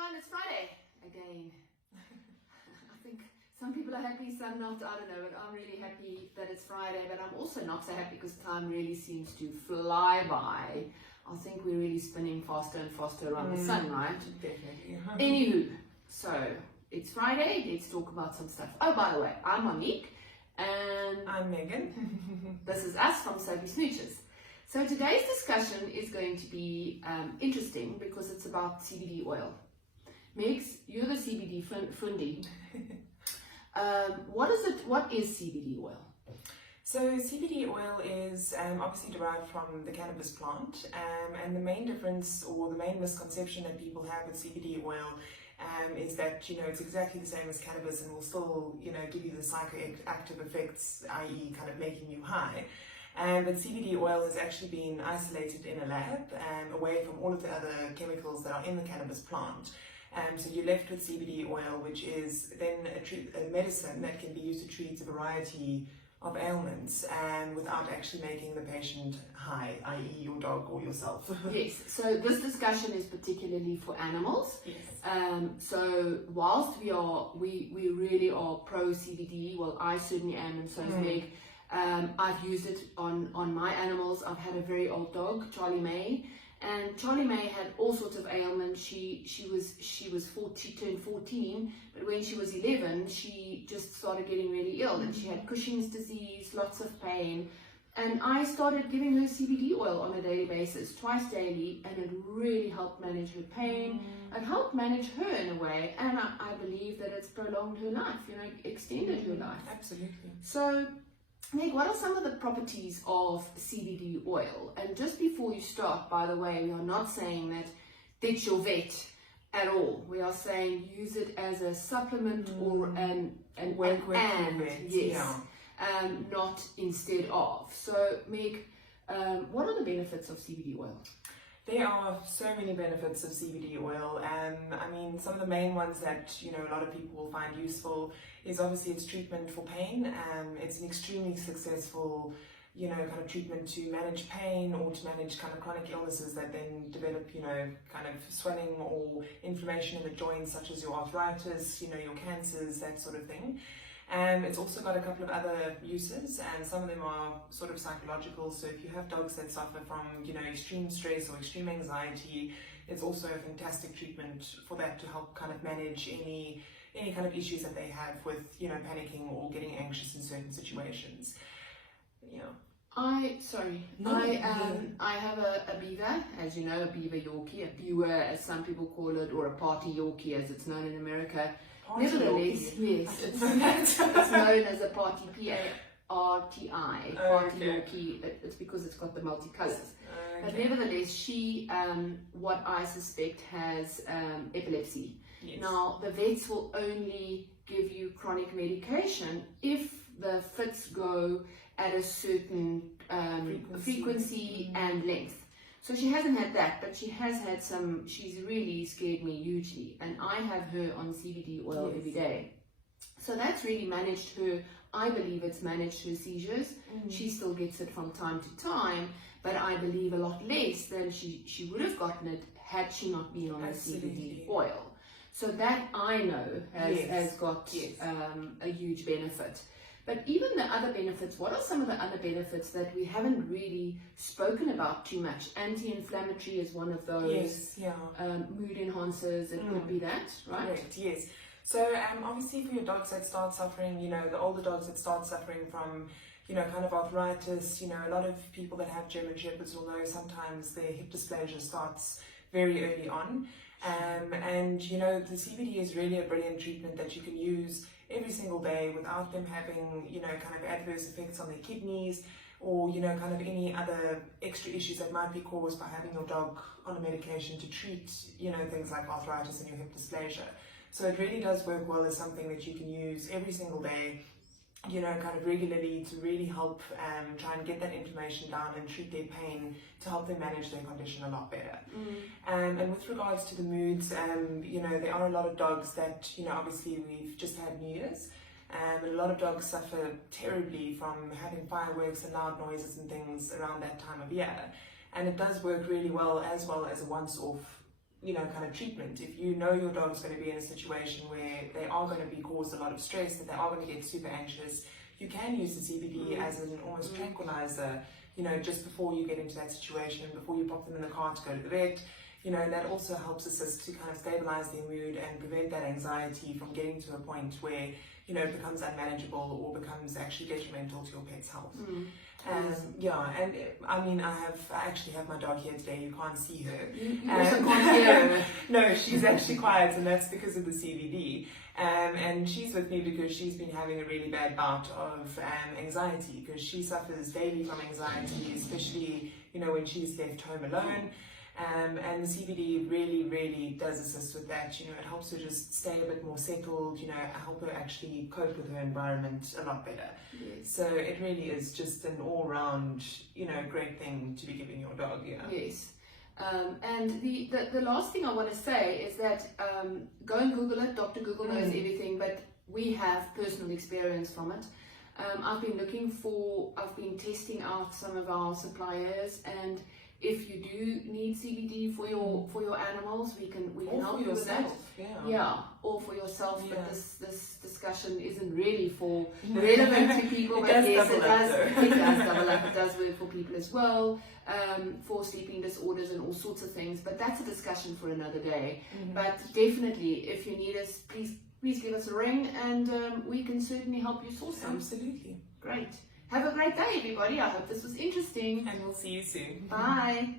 everyone, it's Friday again. I think some people are happy, some not, I don't know, but I'm really happy that it's Friday, but I'm also not so happy because time really seems to fly by. I think we're really spinning faster and faster around the sun, right? Definitely. Anywho, so it's Friday, let's talk about some stuff. Oh, by the way, I'm Monique and I'm Megan. this is us from Soapy Smooches. So today's discussion is going to be interesting because it's about CBD oil. Megs, you're the CBD fundy. What is CBD oil? So CBD oil is obviously derived from the cannabis plant, and the main difference or the main misconception that people have with CBD oil is that it's exactly the same as cannabis and will still give you the psychoactive effects, i.e. kind of making you high. But CBD oil has actually been isolated in a lab away from all of the other chemicals that are in the cannabis plant. So you're left with CBD oil, which is then a medicine that can be used to treat a variety of ailments without actually making the patient high, i.e. your dog or yourself. Yes, so this discussion is particularly for animals. Yes. So whilst we really are pro CBD, well I certainly am, and so is Meg. I've used it on my animals. I've had a very old dog, Charlie May, and Charlie May had all sorts of ailments. She turned 14, but when she was 11, she just started getting really ill, and she had Cushing's disease, lots of pain. And I started giving her CBD oil on a daily basis, twice daily, and it really helped manage her pain. It helped manage her in a way, and I believe that it's prolonged her life, extended her life. Absolutely. So, Meg, what are some of the properties of CBD oil? And just before you start, by the way, we are not saying that ditch your vet at all. We are saying use it as a supplement or an work with and, your vet. yes, not instead of. So, Meg, what are the benefits of CBD oil? There are so many benefits of CBD oil. I mean, some of the main ones that a lot of people will find useful is obviously its treatment for pain. It's an extremely successful, kind of treatment to manage pain or to manage kind of chronic illnesses that then develop, kind of swelling or inflammation in the joints, such as your arthritis, your cancers, that sort of thing. It's also got a couple of other uses, and some of them are sort of psychological. So if you have dogs that suffer from, extreme stress or extreme anxiety, it's also a fantastic treatment for that to help kind of manage any kind of issues that they have with, panicking or getting anxious in certain situations. Yeah. I have a beaver, as you know, a beaver Yorkie, a Beaver as some people call it, or a party Yorkie as it's known in America. Nevertheless, yes, it's known as a party, P-A-R-T-I, party Yorkie. It's because it's got the multicolours. But nevertheless, she, what I suspect, has epilepsy. Yes. Now, the vets will only give you chronic medication if the fits go at a certain frequency and length. So she hasn't had that, but she has had some. She's really scared me hugely, and I have her on CBD oil every day. So that's really managed her. I believe it's managed her seizures. She still gets it from time to time, but I believe a lot less than she would have gotten it had she not been on the CBD oil. So that I know has got a huge benefit. But even the other benefits, what are some of the other benefits that we haven't really spoken about too much? Anti-inflammatory is one of those. Yes, yeah. Mood enhancers, it could be that, right? Correct, yes. So obviously for your dogs that start suffering, the older dogs that start suffering from, kind of arthritis, a lot of people that have German Shepherds will know sometimes their hip dysplasia starts very early on. And the CBD is really a brilliant treatment that you can use every single day without them having, kind of adverse effects on their kidneys or, kind of any other extra issues that might be caused by having your dog on a medication to treat, things like arthritis and your hip dysplasia. So it really does work well as something that you can use every single day, kind of regularly to really help try and get that inflammation down and treat their pain to help them manage their condition a lot better. And with regards to the moods, there are a lot of dogs that, obviously we've just had New Year's, and a lot of dogs suffer terribly from having fireworks and loud noises and things around that time of year. And it does work really well as a once-off kind of treatment. If you know your dog's going to be in a situation where they are going to be caused a lot of stress, that they are going to get super anxious, you can use the CBD as an almost tranquilizer, just before you get into that situation, before you pop them in the car to go to the vet. That also helps assist to kind of stabilize their mood and prevent that anxiety from getting to a point where, it becomes unmanageable or becomes actually detrimental to your pet's health. I actually have my dog here today. You can't see her. You also can't hear her. No, she's actually quiet, and that's because of the CBD. And she's with me because she's been having a really bad bout of anxiety, because she suffers daily from anxiety, especially, when she's left home alone. And the CBD really, really does assist with that. It helps her just stay a bit more settled, help her actually cope with her environment a lot better. Yes. So it really is just an all-round, great thing to be giving your dog. Yeah. Yes. And the last thing I want to say is that go and Google it. Dr. Google knows everything, but we have personal experience from it. I've been testing out some of our suppliers, and if you do need CBD for your animals, we can help you with that. Or for yourself. Yeah. But this discussion isn't really relevant to people. But yes, it does. It does double up. It does work for people as well, for sleeping disorders and all sorts of things. But that's a discussion for another day. But definitely, if you need us, please give us a ring, and we can certainly help you source some. Absolutely. Great. Have a great day, everybody. I hope this was interesting. And we'll see you soon. Bye.